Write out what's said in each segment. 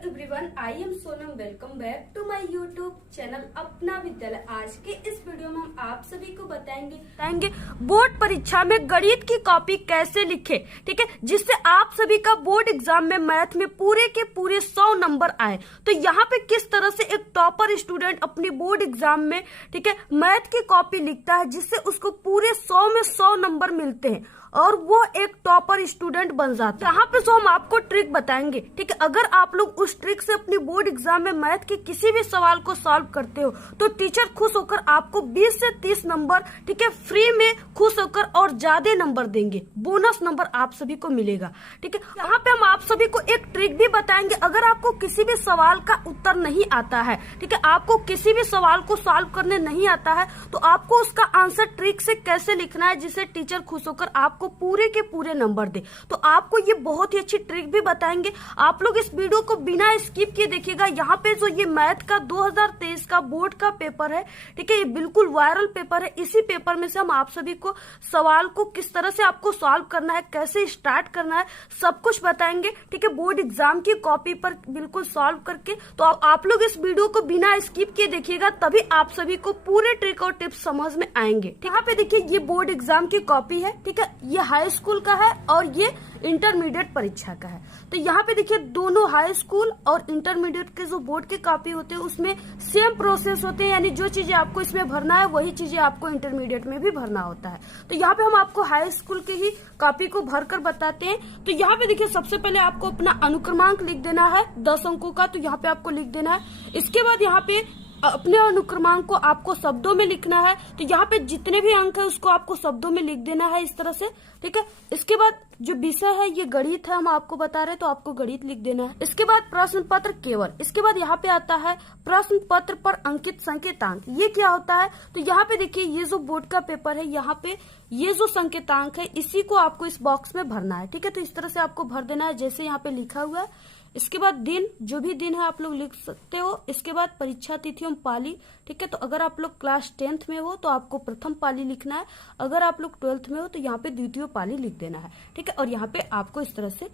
Everyone, I am Sonam. Welcome back to my YouTube channel Apna Vidyalaya. आज के इस वीडियो में हम आप सभी को बताएंगे बोर्ड परीक्षा में गणित की कॉपी कैसे लिखे, ठीक है, जिससे आप सभी का बोर्ड एग्जाम में मैथ में पूरे के पूरे 100 नंबर आए। तो यहाँ पे किस तरह से एक टॉपर स्टूडेंट अपनी बोर्ड एग्जाम में, ठीक है, मैथ की कॉपी लिखता है जिससे उसको पूरे 100 में 100 नंबर मिलते हैं और वो एक टॉपर स्टूडेंट बन जाता है। यहाँ पे जो हम आपको ट्रिक बताएंगे, ठीक है, अगर आप लोग उस ट्रिक से अपनी बोर्ड एग्जाम में मैथ के किसी भी सवाल को सॉल्व करते हो तो टीचर खुश होकर आपको 20 से 30 नंबर, ठीक है, फ्री में खुश होकर और ज्यादा नंबर देंगे, बोनस नंबर आप सभी को मिलेगा। ठीक है, यहाँ पे हम आप सभी को एक ट्रिक भी बताएंगे। अगर आपको किसी भी सवाल का उत्तर नहीं आता है, ठीक है, आपको किसी भी सवाल को सॉल्व करने नहीं आता है, तो आपको उसका आंसर ट्रिक से कैसे लिखना है जिससे टीचर खुश होकर आपको पूरे के पूरे नंबर दे। तो आपको ये बहुत ही अच्छी ट्रिक भी बताएंगे। आप लोग इस वीडियो को बिना स्किप किए देखिएगा। यहाँ पे जो ये मैथ का 2023 का बोर्ड का पेपर है, ठीक है, ये बिल्कुल वायरल पेपर है। इसी पेपर में से हम आप सभी को सवाल को किस तरह से आपको सॉल्व करना है, कैसे स्टार्ट करना है, सब कुछ बताएंगे। ठीक है, बोर्ड एग्जाम की कॉपी पर बिल्कुल सॉल्व करके। तो आप लोग इस वीडियो को बिना स्किप किए देखिएगा, तभी आप सभी को पूरे ट्रिक और टिप्स समझ में आएंगे। यहाँ पे देखिए ये बोर्ड एग्जाम की कॉपी है, ठीक है, ये हाई स्कूल का है और ये इंटरमीडिएट परीक्षा का है। तो यहाँ पे देखिए दोनों हाई स्कूल और इंटरमीडिएट के जो बोर्ड की कॉपी होते हैं उसमें सेम प्रोसेस होते हैं, यानी जो चीजें आपको इसमें भरना है वही चीजें आपको इंटरमीडिएट में भी भरना होता है। तो यहाँ पे हम आपको हाई स्कूल की ही कॉपी को भरकर बताते हैं। तो यहाँ पे देखिए सबसे पहले आपको अपना अनुक्रमांक लिख देना है 10 अंकों का, तो यहाँ पे आपको लिख देना है। इसके बाद यहाँ पे अपने अनुक्रमांक को आपको शब्दों में लिखना है। तो यहाँ पे जितने भी अंक है उसको आपको शब्दों में लिख देना है इस तरह से, ठीक है। इसके बाद जो विषय है ये गणित है, हम आपको बता रहे हैं, तो आपको गणित लिख देना है। इसके बाद प्रश्न पत्र केवल। इसके बाद यहाँ पे आता है प्रश्न पत्र पर अंकित संकेतांक। ये क्या होता है? तो यहाँ पे देखिए ये जो बोर्ड का पेपर है, यहाँ पे ये जो संकेतांक है इसी को आपको इस बॉक्स में भरना है, ठीक है। तो इस तरह से आपको भर देना है जैसे यहाँ पे लिखा हुआ है। इसके बाद दिन, जो भी दिन है आप लोग लिख सकते हो। इसके बाद परीक्षा तिथि एवं पाली, ठीक है। तो अगर आप लोग क्लास 10th में हो तो आपको प्रथम पाली लिखना है, अगर आप लोग 12th में हो तो यहाँ पे द्वितीय पाली लिख देना है, ठीक है। और यहाँ पे आपको इस तरह से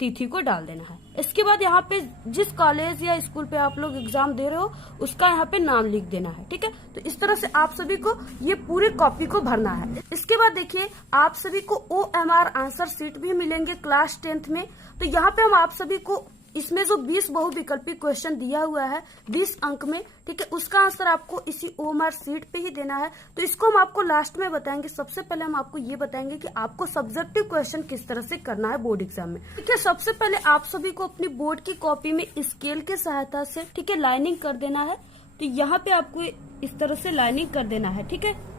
तिथि को डाल देना है। इसके बाद यहाँ पे जिस कॉलेज या स्कूल पे आप लोग एग्जाम दे रहे हो उसका यहाँ पे नाम लिख देना है, ठीक है। तो इस तरह से आप सभी को ये पूरी कॉपी को भरना है। इसके बाद देखिए आप सभी को OMR आंसर शीट भी मिलेंगे क्लास 10th में। तो यहाँ पे हम आप सभी को इसमें जो 20 बहुविकल्पी क्वेश्चन दिया हुआ है 20 अंक में, ठीक है, उसका आंसर आपको इसी OMR शीट पे ही देना है। तो इसको हम आपको लास्ट में बताएंगे। सबसे पहले हम आपको ये बताएंगे कि आपको सब्जेक्टिव क्वेश्चन किस तरह से करना है बोर्ड एग्जाम में, ठीक है। सबसे पहले आप सभी को अपनी बोर्ड की कॉपी में स्केल के सहायता से, ठीक है, लाइनिंग कर देना है। तो यहाँ पे आपको इस तरह से लाइनिंग कर देना है, ठीक है।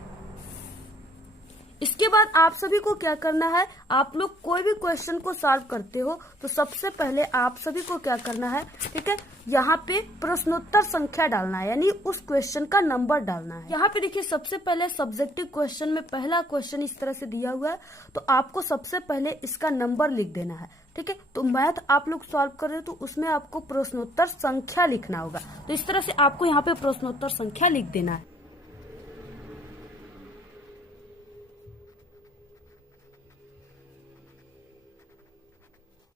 इसके बाद आप सभी को क्या करना है, आप लोग कोई भी क्वेश्चन को सॉल्व करते हो तो सबसे पहले आप सभी को क्या करना है, ठीक है, यहाँ पे प्रश्नोत्तर संख्या डालना है, यानी उस क्वेश्चन का नंबर डालना है। यहाँ पे देखिए सबसे पहले सब्जेक्टिव क्वेश्चन में पहला क्वेश्चन इस तरह से दिया हुआ है, तो आपको सबसे पहले इसका नंबर लिख देना है, ठीक है। तो मैथ आप लोग सॉल्व कर रहे हो तो उसमें आपको प्रश्नोत्तर संख्या लिखना होगा। तो इस तरह से आपको यहाँ पे प्रश्नोत्तर संख्या लिख देना है।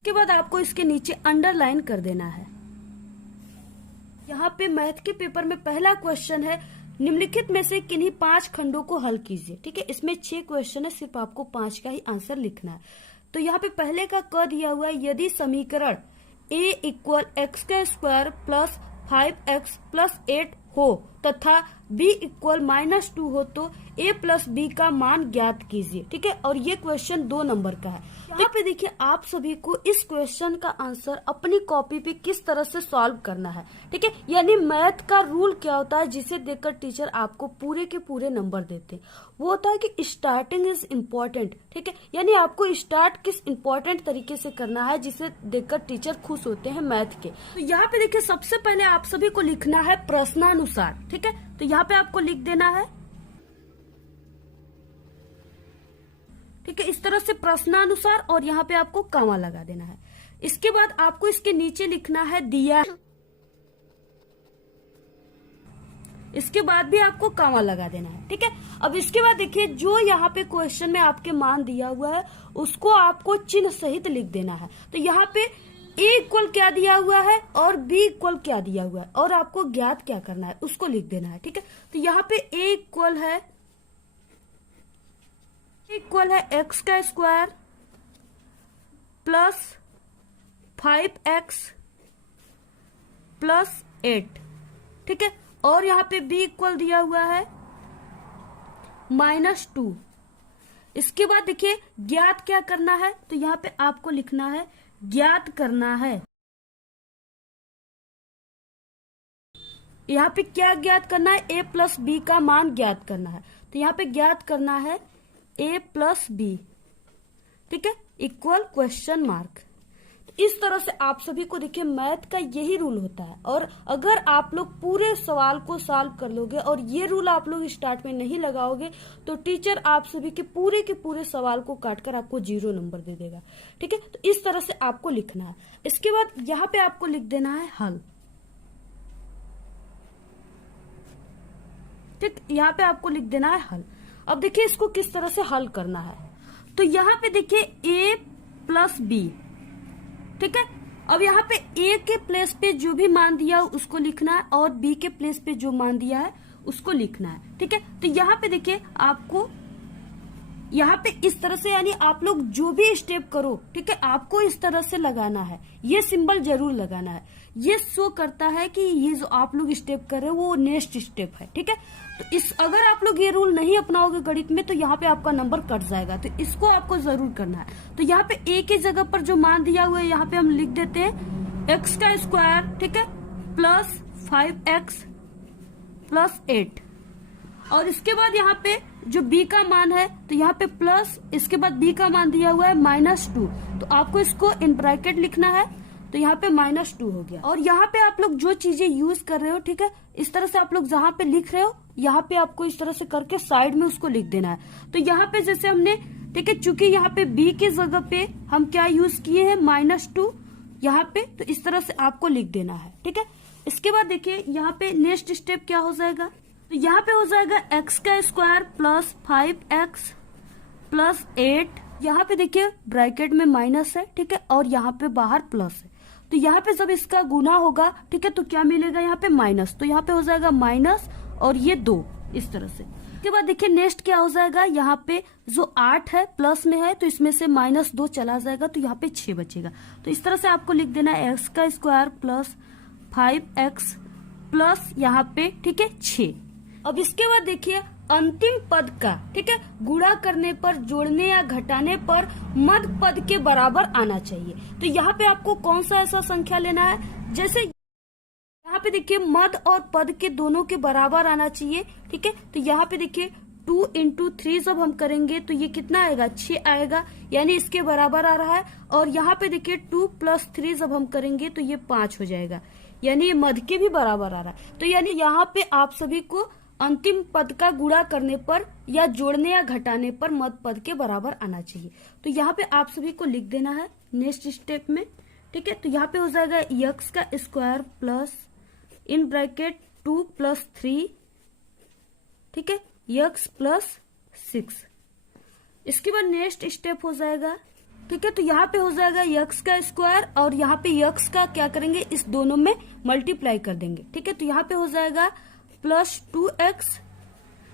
के बाद आपको इसके नीचे अंडरलाइन कर देना है। यहाँ पे मैथ के पेपर में पहला क्वेश्चन है, निम्नलिखित में से किन्हीं 5 खंडों को हल कीजिए, ठीक है। इसमें 6 क्वेश्चन है, सिर्फ आपको 5 का ही आंसर लिखना है। तो यहाँ पे पहले का क दिया हुआ है, यदि समीकरण a = x² + 5x + 8 हो तथा b = -2 हो तो a + b का मान ज्ञात कीजिए, ठीक है। और ये क्वेश्चन 2 नंबर का है। यहाँ पे देखिए आप सभी को इस क्वेश्चन का आंसर अपनी कॉपी पे किस तरह से सॉल्व करना है, ठीक है। यानी मैथ का रूल क्या होता है जिसे देखकर टीचर आपको पूरे के पूरे नंबर देते हैं, वो होता है कि स्टार्टिंग इज इम्पोर्टेंट, ठीक है। यानी आपको स्टार्ट किस इम्पोर्टेंट तरीके से करना है जिसे देखकर टीचर खुश होते हैं मैथ के। तो यहाँ पे देखिए सबसे पहले आप सभी को लिखना है प्रश्नानुसार, ठीक है। तो यहाँ पे आपको लिख देना है, ठीक है, इस तरह से प्रश्नानुसार, और यहाँ पे आपको कॉमा लगा देना है। इसके बाद आपको इसके नीचे लिखना है दिया, इसके बाद भी आपको कॉमा लगा देना है, ठीक है। अब इसके बाद देखिए जो यहाँ पे क्वेश्चन में आपके मान दिया हुआ है उसको आपको चिन्ह सहित लिख देना है। तो यहाँ पे ए इक्वल क्या दिया हुआ है और बी इक्वल क्या दिया हुआ है और आपको ज्ञात क्या करना है उसको लिख देना है। ठीक है, तो यहाँ पे ए इक्वल है एक्स का स्क्वायर प्लस 5x प्लस 8। ठीक है, और यहाँ पे b इक्वल दिया हुआ है -2। इसके बाद देखिए ज्ञात क्या करना है, तो यहाँ पे आपको लिखना है ज्ञात करना है। यहाँ पे क्या ज्ञात करना है, a प्लस बी का मान ज्ञात करना है। तो यहाँ पे ज्ञात करना है a प्लस बी, ठीक है, इक्वल क्वेश्चन मार्क। इस तरह से आप सभी को देखिए मैथ का यही रूल होता है, और अगर आप लोग पूरे सवाल को सॉल्व कर लोगे और ये रूल आप लोग स्टार्ट में नहीं लगाओगे तो टीचर आप सभी के पूरे सवाल को काटकर आपको 0 नंबर दे देगा। ठीक है, तो इस तरह से आपको लिखना है। इसके बाद यहाँ पे आपको लिख देना है हल। ठीक, यहाँ पे आपको लिख देना है हल। अब देखिए इसको किस तरह से हल करना है, तो यहाँ पे देखिए a प्लस बी। ठीक है, अब यहाँ पे a के प्लेस पे जो भी मान दिया है उसको लिखना है और b के प्लेस पे जो मान दिया है उसको लिखना है। ठीक है, तो यहाँ पे देखिए आपको यहाँ पे इस तरह से, यानी आप लोग जो भी स्टेप करो, ठीक है, आपको इस तरह से लगाना है, ये सिंबल जरूर लगाना है। ये शो करता है कि ये जो आप लोग स्टेप कर रहे हो वो नेक्स्ट स्टेप है। ठीक है, तो अगर आप लोग ये रूल नहीं अपनाओगे गणित में तो यहाँ पे आपका नंबर कट जाएगा, तो इसको आपको जरूर करना है। तो यहाँ पे a की जगह पर जो मान दिया हुआ है यहाँ पे हम लिख देते हैं x का स्क्वायर, ठीक है, प्लस 5x प्लस 8। और इसके बाद यहाँ पे जो b का मान है तो यहाँ पे प्लस, इसके बाद b का मान दिया हुआ है -2, तो आपको इसको इन ब्रैकेट लिखना है, तो यहाँ पे -2 हो गया। और यहाँ पे आप लोग जो चीजें यूज कर रहे हो, ठीक है, इस तरह से आप लोग जहाँ पे लिख रहे हो यहाँ पे आपको इस तरह से करके साइड में उसको लिख देना है। तो यहाँ पे जैसे हमने, ठीक है, चूंकि यहाँ पे b की जगह पे हम क्या यूज किए हैं -2 यहाँ पे, तो इस तरह से आपको लिख देना है। ठीक है, इसके बाद देखिए यहाँ पे नेक्स्ट स्टेप क्या हो जाएगा, तो यहाँ पे हो जाएगा x का स्क्वायर प्लस 5x प्लस 8। यहाँ पे देखिए ब्रैकेट में माइनस है, ठीक है, और यहाँ पे बाहर प्लस है, तो यहाँ पे जब इसका गुना होगा, ठीक है, तो क्या मिलेगा यहाँ पे माइनस, तो यहाँ पे हो जाएगा माइनस और ये 2 इस तरह से। उसके बाद देखिए नेक्स्ट क्या हो जाएगा, यहाँ पे जो 8 है प्लस में है तो इसमें से -2 चला जाएगा, तो यहाँ पे 6 बचेगा। तो इस तरह से आपको लिख देना है x का स्क्वायर प्लस 5x प्लस यहाँ पे, ठीक है, 6। अब इसके बाद देखिए अंतिम पद का, ठीक है, गुणा करने पर, जोड़ने या घटाने पर मध्य पद के बराबर आना चाहिए। तो यहाँ पे आपको कौन सा ऐसा संख्या लेना है, जैसे यहाँ पे देखिए मध्य और पद के दोनों के बराबर आना चाहिए। ठीक है, तो यहाँ पे देखिए 2 × 3 जब हम करेंगे तो ये कितना आएगा, 6 आएगा, यानी इसके बराबर आ रहा है। और यहाँ पे देखिए 2 + 3 जब हम करेंगे तो ये 5 हो जाएगा, यानी ये मध्य के भी बराबर आ रहा है। तो यानी यहाँ पे आप सभी को अंतिम पद का गुणा करने पर या जोड़ने या घटाने पर मध्य पद के बराबर आना चाहिए। तो यहाँ पे आप सभी को लिख देना है नेक्स्ट स्टेप में। ठीक है, तो यहाँ पे हो जाएगा x का स्क्वायर प्लस इन ब्रैकेट 2 + 3, ठीक है, x प्लस 6। इसके बाद नेक्स्ट स्टेप हो जाएगा, ठीक है, तो यहाँ पे हो जाएगा x का स्क्वायर और यहाँ पे x का क्या करेंगे, इस दोनों में मल्टीप्लाई कर देंगे। ठीक है, तो यहाँ पे हो जाएगा प्लस 2x,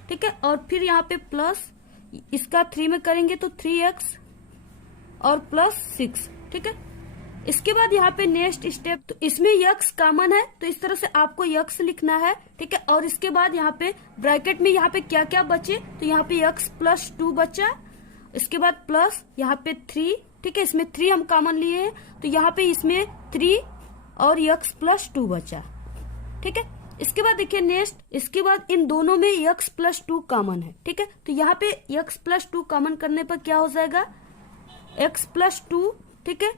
ठीक है, और फिर यहाँ पे प्लस इसका 3 में करेंगे तो 3x और प्लस 6। ठीक है, इसके बाद यहाँ पे नेक्स्ट स्टेप, तो इसमें x कॉमन है तो इस तरह से आपको x लिखना है। ठीक है, और इसके बाद यहाँ पे ब्रैकेट में यहाँ पे क्या क्या बचे, तो यहाँ पे x + 2 बचा, इसके बाद प्लस यहाँ पे 3, ठीक है, इसमें 3 हम कॉमन लिए हैं तो यहाँ पे इसमें 3 और x + 2 बचा। ठीक है, इसके बाद देखिए नेक्स्ट, इसके बाद इन दोनों में x + 2 कॉमन है। ठीक है, तो यहाँ पे x + 2 कॉमन करने पर क्या हो जाएगा, x + 2, ठीक है,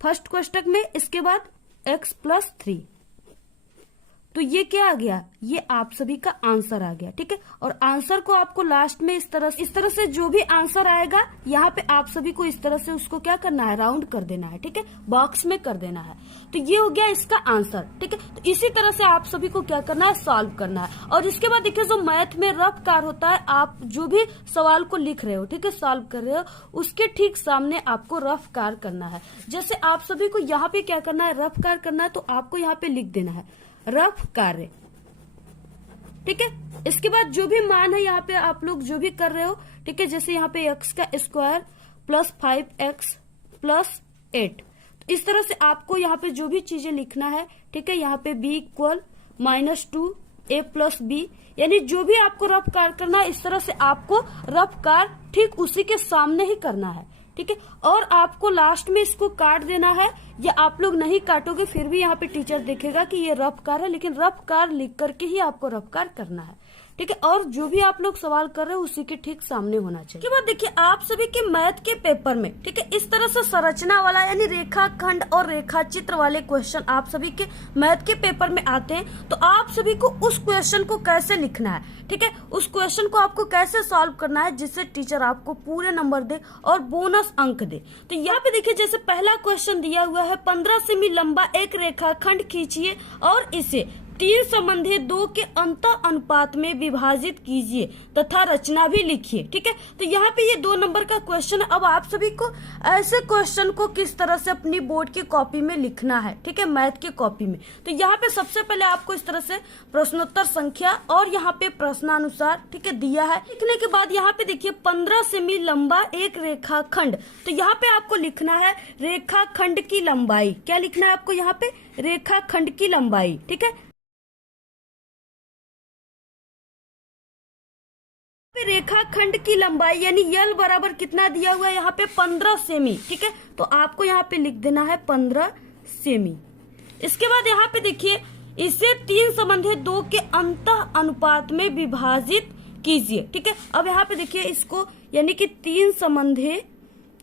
फर्स्ट कोष्टक में, इसके बाद x + 3। तो ये क्या आ गया, ये आप सभी का आंसर आ गया। ठीक है, और आंसर को आपको लास्ट में इस तरह से जो भी आंसर आएगा यहाँ पे आप सभी को इस तरह से उसको क्या करना है, राउंड कर देना है। ठीक है, बॉक्स में कर देना है। तो ये हो गया इसका आंसर। ठीक है, तो इसी तरह से आप सभी को क्या करना है, सॉल्व करना है। और इसके बाद देखिए जो मैथ में रफ कार होता है, आप जो भी सवाल को लिख रहे हो, ठीक है, सॉल्व कर रहे हो, उसके ठीक सामने आपको रफ कार करना है। जैसे आप सभी को यहाँ पे क्या करना है, रफ कार करना है, तो आपको यहाँ पे लिख देना है रफ कार्य। ठीक है, इसके बाद जो भी मान है यहाँ पे आप लोग जो भी कर रहे हो, ठीक है, जैसे यहाँ पे x का स्क्वायर प्लस 5x प्लस 8, तो इस तरह से आपको यहाँ पे जो भी चीजें लिखना है। ठीक है, यहाँ पे b equal -2a plus b, यानी जो भी आपको रफ कार करना है, इस तरह से आपको रफ कार ठीक उसी के सामने ही करना है। ठीक है, और आपको लास्ट में इसको काट देना है, या आप लोग नहीं काटोगे फिर भी यहाँ पे टीचर देखेगा कि ये रफ कार है, लेकिन रफ कार लिख करके ही आपको रफ कार करना है। ठीक है, और जो भी आप लोग सवाल कर रहे हो उसी के ठीक सामने होना चाहिए। उसके बाद देखिए आप सभी के मैथ के पेपर में, ठीक है, इस तरह से संरचना वाला यानी रेखाखंड और रेखा चित्र वाले क्वेश्चन आप सभी के मैथ के पेपर में आते हैं। तो आप सभी को उस क्वेश्चन को कैसे लिखना है, ठीक है, उस क्वेश्चन को आपको कैसे सॉल्व करना है, जिससे टीचर आपको पूरे नंबर दे और बोनस अंक दे। तो यहाँ पे देखिए जैसे पहला क्वेश्चन दिया हुआ है, 15 सेमी लंबा एक रेखाखंड खींचिए और इसे 3 संबंधी 2 के अंत अनुपात में विभाजित कीजिए तथा रचना भी लिखिए। ठीक है, तो यहाँ पे ये 2 नंबर का क्वेश्चन है। अब आप सभी को ऐसे क्वेश्चन को किस तरह से अपनी बोर्ड की कॉपी में लिखना है, ठीक है, मैथ की कॉपी में। तो यहाँ पे सबसे पहले आपको इस तरह से प्रश्नोत्तर संख्या और यहाँ पे प्रश्नानुसार, ठीक है, दिया है। लिखने के बाद यहाँ पे देखिए 15 सेमी लंबा एक रेखाखंड, तो यहाँ पे आपको लिखना है रेखाखंड की लंबाई। क्या लिखना है आपको यहाँ पे, रेखाखंड की लंबाई। ठीक है, रेखाखंड की लंबाई यानी यल बराबर कितना दिया हुआ है यहाँ पे 15 सेमी। ठीक है, तो आपको यहाँ पे लिख देना है 15 सेमी। इसके बाद यहाँ पे देखिए इसे 3 संबंधी 2 के अंत अनुपात में विभाजित कीजिए। ठीक है, अब यहाँ पे देखिए इसको यानी कि 3 संबंधी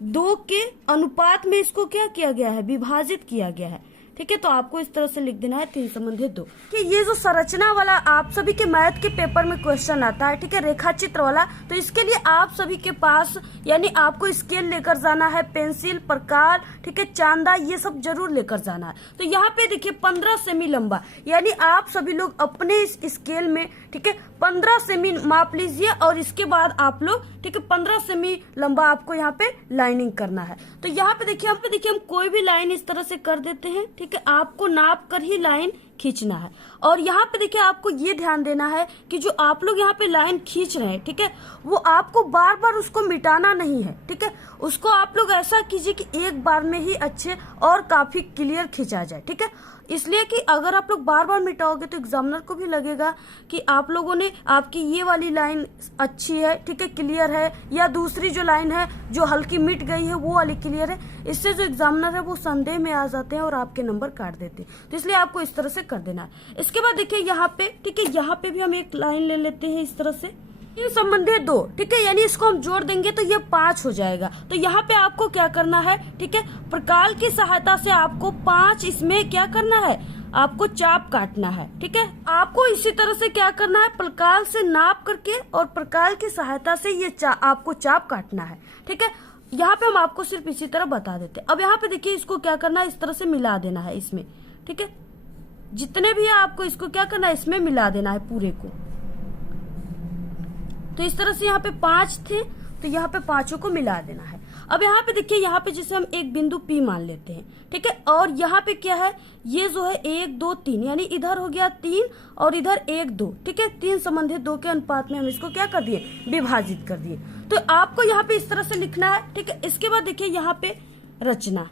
2 के अनुपात में इसको क्या किया गया है, विभाजित किया गया है। ठीक है, तो आपको इस तरह से लिख देना है 3 संबंधी 2। कि ये जो संरचना वाला आप सभी के मैथ के पेपर में क्वेश्चन आता है, ठीक है, रेखा चित्र वाला, तो इसके लिए आप सभी के पास यानी आपको स्केल लेकर जाना है, पेंसिल, प्रकार, ठीक है, चांदा, ये सब जरूर लेकर जाना है। तो यहाँ पे देखिए 15 सेमी लंबा, यानी आप सभी लोग अपने इस स्केल में, ठीक है, 15 सेमी माप लीजिए और इसके बाद आप लोग, ठीक है, 15 सेमी लंबा आपको यहाँ पे लाइनिंग करना है। तो यहाँ पे देखिए हम कोई भी लाइन इस तरह से कर देते हैं। ठीक है, आपको नाप कर ही लाइन खींचना है। और यहाँ पे देखिए आपको ये ध्यान देना है कि जो आप लोग यहाँ पे लाइन खींच रहे हैं, ठीक है, वो आपको बार बार उसको मिटाना नहीं है। ठीक है, उसको आप लोग ऐसा कीजिए कि एक बार में ही अच्छे और काफी क्लियर खींचा जाए। ठीक है, इसलिए कि अगर आप लोग बार बार मिटाओगे तो एग्जामिनर को भी लगेगा कि आप लोगों ने आपकी ये वाली लाइन अच्छी है, ठीक है, क्लियर है, या दूसरी जो लाइन है जो हल्की मिट गई है वो वाली क्लियर है। इससे जो एग्जामिनर है वो संदेह में आ जाते हैं और आपके नंबर काट देते हैं। तो इसलिए आपको इस तरह से कर देना है। इसके बाद देखिए यहाँ पे, ठीक है, यहाँ पे भी हम एक लाइन ले लेते हैं इस तरह से, ये संबंधी 2, ठीक है, यानी इसको हम जोड़ देंगे तो ये 5 हो जाएगा। तो यहाँ पे आपको क्या करना है, ठीक है, प्रकार की सहायता से आपको 5 इसमें क्या करना है, आपको चाप काटना है। ठीक है, आपको इसी तरह से क्या करना है, प्रकार से नाप करके और प्रकार की सहायता से ये आपको चाप काटना है। ठीक है, यहाँ पे हम आपको सिर्फ इसी तरह बता देते हैं। अब यहाँ पे देखिए इसको क्या करना है, इस तरह से मिला देना है इसमें। ठीक है, जितने भी है आपको इसको क्या करना है, इसमें मिला देना है पूरे को। तो इस तरह से यहाँ पे 5 थे, तो यहाँ पे 5 को मिला देना है। अब यहाँ पे देखिए, यहाँ पे जैसे हम एक बिंदु P मान लेते हैं, ठीक है, और यहाँ पे क्या है, ये जो है 1 2 3, यानी इधर हो गया 3 और इधर 1 2, ठीक है, 3 संबंधी 2 के अनुपात में हम इसको क्या कर दिए, विभाजित कर दिए। तो आपको यहाँ पे इस तरह से लिखना है। ठीक है, इसके बाद देखिए यहाँ पे रचना,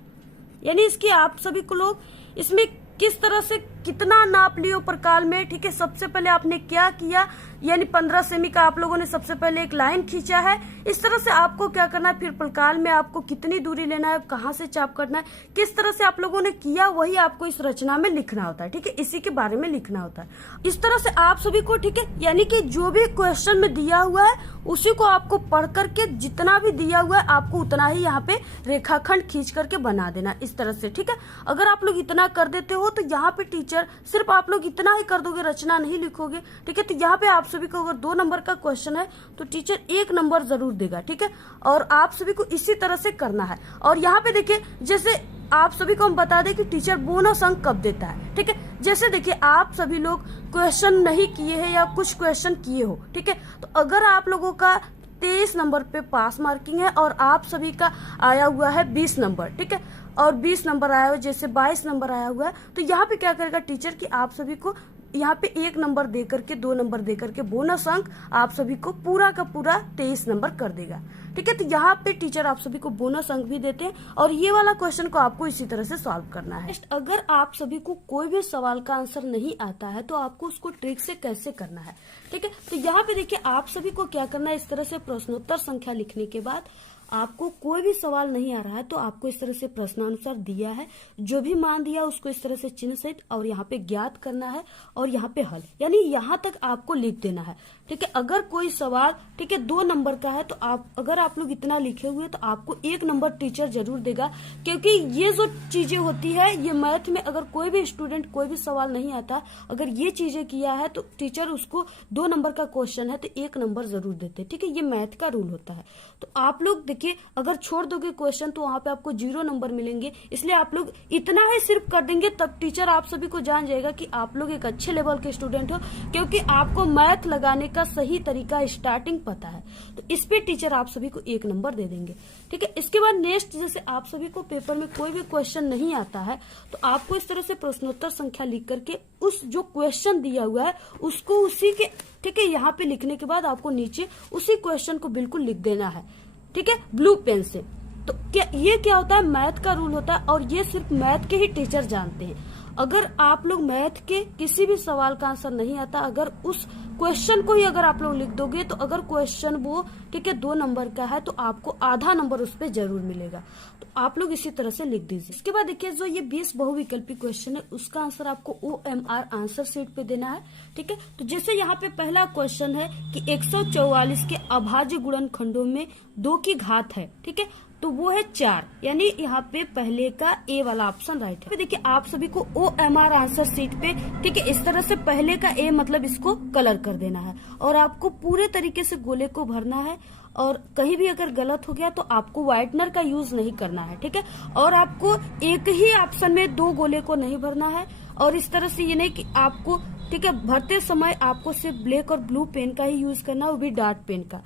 यानी इसकी आप सभी को लोग इसमें किस तरह से कितना नाप लियो प्रकार में। ठीक है, सबसे पहले आपने क्या किया, यानी 15 सेमी का आप लोगों ने सबसे पहले एक लाइन खींचा है। इस तरह से आपको क्या करना है, फिर प्रकाल में आपको कितनी दूरी लेना है, कहाँ से चाप करना है, किस तरह से आप लोगों ने किया, वही आपको इस रचना में लिखना होता है। ठीक है, इसी के बारे में लिखना होता है। इस तरह से आप सभी को, ठीक है, यानी कि जो भी क्वेश्चन में दिया हुआ है उसी को आपको पढ़ करके जितना भी दिया हुआ है आपको उतना ही यहाँ पे रेखाखंड खींच करके बना देना इस तरह से। ठीक है, अगर आप लोग इतना कर देते हो तो यहाँ पे टीचर सिर्फ आप लोग इतना ही कर दोगे, रचना नहीं लिखोगे। ठीक है, तो यहाँ पे आप सभी को अगर 2 नंबर का क्वेश्चन है तो टीचर 1 नंबर जरूर देगा। ठीक है, और आप सभी को इसी तरह से करना है। और यहाँ पे देखिए, जैसे आप सभी को हम बता दें कि टीचर बोनस अंक कब देता है। ठीक है, जैसे देखिए आप सभी लोग क्वेश्चन नहीं किए हैं या कुछ क्वेश्चन किए हो, ठीक है, तो अगर आप लोगों का 23 नंबर पे पास मार्किंग है और आप सभी का आया हुआ है 20 नंबर, ठीक है, और 20 नंबर आया हुआ, जैसे 22 नंबर आया हुआ है, तो यहाँ पे क्या करेगा टीचर कि आप सभी को यहाँ पे 1 नंबर दे करके, 2 नंबर दे करके बोनस अंक आप सभी को पूरा का पूरा 23 नंबर कर देगा। ठीक है, तो यहाँ पे टीचर आप सभी को बोनस अंक भी देते हैं और ये वाला क्वेश्चन को आपको इसी तरह से सॉल्व करना है। अगर आप सभी को कोई भी सवाल का आंसर नहीं आता है तो आपको उसको ट्रिक से कैसे करना है। ठीक है, तो यहाँ पे देखिए आप सभी को क्या करना है, इस तरह से प्रश्नोत्तर संख्या लिखने के बाद आपको कोई भी सवाल नहीं आ रहा है तो आपको इस तरह से प्रश्नानुसार दिया है, जो भी मान दिया उसको इस तरह से चिन्ह सहित और यहाँ पे ज्ञात करना है और यहाँ पे हल, यानी यहाँ तक आपको लिख देना है। ठीक है, अगर कोई सवाल, ठीक है, 2 नंबर का है तो अगर आप लोग इतना लिखे हुए तो आपको 1 नंबर टीचर जरूर देगा, क्योंकि ये जो चीजें होती है ये मैथ में अगर कोई भी स्टूडेंट कोई भी सवाल नहीं आता, अगर ये चीजें किया है तो टीचर उसको 2 नंबर का क्वेश्चन है तो 1 नंबर जरूर देते। ठीक है, ये मैथ का रूल होता है। तो आप लोग देखिए, अगर छोड़ दोगे क्वेश्चन तो वहां पे आपको 0 नंबर मिलेंगे, इसलिए आप लोग इतना ही सिर्फ कर देंगे, तब टीचर आप सभी को जान जाएगा कि आप लोग एक अच्छे लेवल के स्टूडेंट हो, क्योंकि आपको मैथ लगाने का सही तरीका स्टार्टिंग पता है। तो इस पे टीचर आप सभी को 1 नंबर दे देंगे। ठीक है, इसके बाद नेक्स्ट, जैसे आप सभी को पेपर में कोई भी क्वेश्चन नहीं आता है तो आपको इस तरह से प्रश्नोत्तर संख्या लिख करके उस जो क्वेश्चन दिया हुआ है उसको उसी के, ठीक है, यहाँ पे लिखने के बाद आपको नीचे उसी क्वेश्चन को बिल्कुल लिख देना है। ठीक है, ब्लू पेन से। तो क्या होता है, मैथ का रूल होता है और ये सिर्फ मैथ के ही टीचर जानते हैं। अगर आप लोग मैथ के किसी भी सवाल का आंसर नहीं आता, अगर उस क्वेश्चन को ही अगर आप लोग लिख दोगे तो अगर क्वेश्चन वो, ठीक है, 2 नंबर का है तो आपको आधा नंबर उस पर जरूर मिलेगा। तो आप लोग इसी तरह से लिख दीजिए। इसके बाद देखिए, जो ये 20 बहुविकल्पी क्वेश्चन है उसका आंसर आपको OMR आंसर शीट पे देना है। ठीक है, तो जैसे यहाँ पे पहला क्वेश्चन है कि 144 के अभाज्य गुणनखंडों में 2 की घात है। ठीक है, तो वो है 4, यानी यहाँ पे पहले का ए वाला ऑप्शन राइट है। देखिए आप सभी को OMR आंसर शीट पे, ठीक है, इस तरह से पहले का ए मतलब इसको कलर कर देना है और आपको पूरे तरीके से गोले को भरना है और कहीं भी अगर गलत हो गया तो आपको व्हाइटनर का यूज नहीं करना है। ठीक है, और आपको एक ही ऑप्शन में 2 गोले को नहीं भरना है और इस तरह से ये नहीं कि आपको, ठीक है, भरते समय आपको सिर्फ ब्लैक और ब्लू पेन का ही यूज करना है, वो भी डार्क पेन का।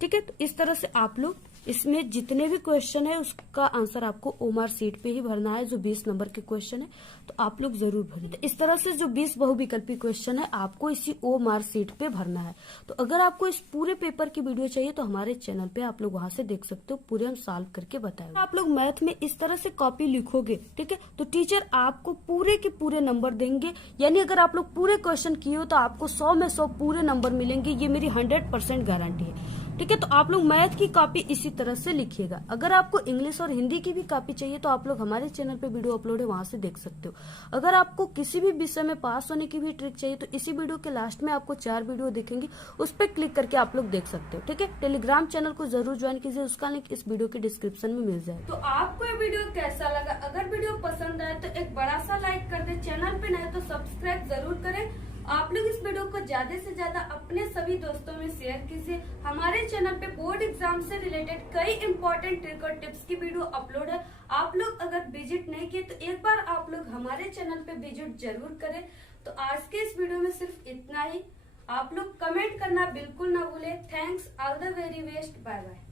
ठीक है, तो इस तरह से आप लोग इसमें जितने भी क्वेश्चन है उसका आंसर आपको OMR शीट पे ही भरना है। जो 20 नंबर के क्वेश्चन है तो आप लोग जरूर भरिए। इस तरह से जो 20 बहुविकल्पी क्वेश्चन है आपको इसी OMR शीट पे भरना है। तो अगर आपको इस पूरे पेपर की वीडियो चाहिए तो हमारे चैनल पे आप लोग वहां से देख सकते हो, पूरे हम सॉल्व करके बताएंगे। आप लोग मैथ में इस तरह से कॉपी लिखोगे, ठीक है, तो टीचर आपको पूरे के पूरे नंबर देंगे। यानी अगर आप लोग पूरे क्वेश्चन किए हो तो आपको 100 में 100 पूरे नंबर मिलेंगे, ये मेरी 100% गारंटी है। ठीक है, तो आप लोग मैथ की कॉपी इसी तरह से लिखिएगा। अगर आपको इंग्लिश और हिंदी की भी कॉपी चाहिए तो आप लोग हमारे चैनल पे वीडियो अपलोड है, वहां से देख सकते हो। अगर आपको किसी भी विषय में पास होने की भी ट्रिक चाहिए तो इसी वीडियो के लास्ट में आपको 4 वीडियो दिखेंगी, उस पर क्लिक करके आप लोग देख सकते हो। ठीक है, टेलीग्राम चैनल को जरूर ज्वाइन कीजिए, उसका लिंक इस वीडियो के डिस्क्रिप्शन में मिल जाए। तो आपको ये वीडियो कैसा लगा? अगर वीडियो पसंद आए तो एक बड़ा सा लाइक कर दे, चैनल पे नए तो सब्सक्राइब जरूर करें। आप लोग इस वीडियो को ज्यादा से ज्यादा अपने सभी दोस्तों में शेयर कीजिए। हमारे चैनल पे बोर्ड एग्जाम से रिलेटेड कई इंपॉर्टेंट ट्रिक और टिप्स की वीडियो अपलोड है। आप लोग अगर विजिट नहीं किए तो एक बार आप लोग हमारे चैनल पे विजिट जरूर करें। तो आज के इस वीडियो में सिर्फ इतना ही। आप लोग कमेंट करना बिल्कुल ना भूले। Thanks, all the very best, bye bye.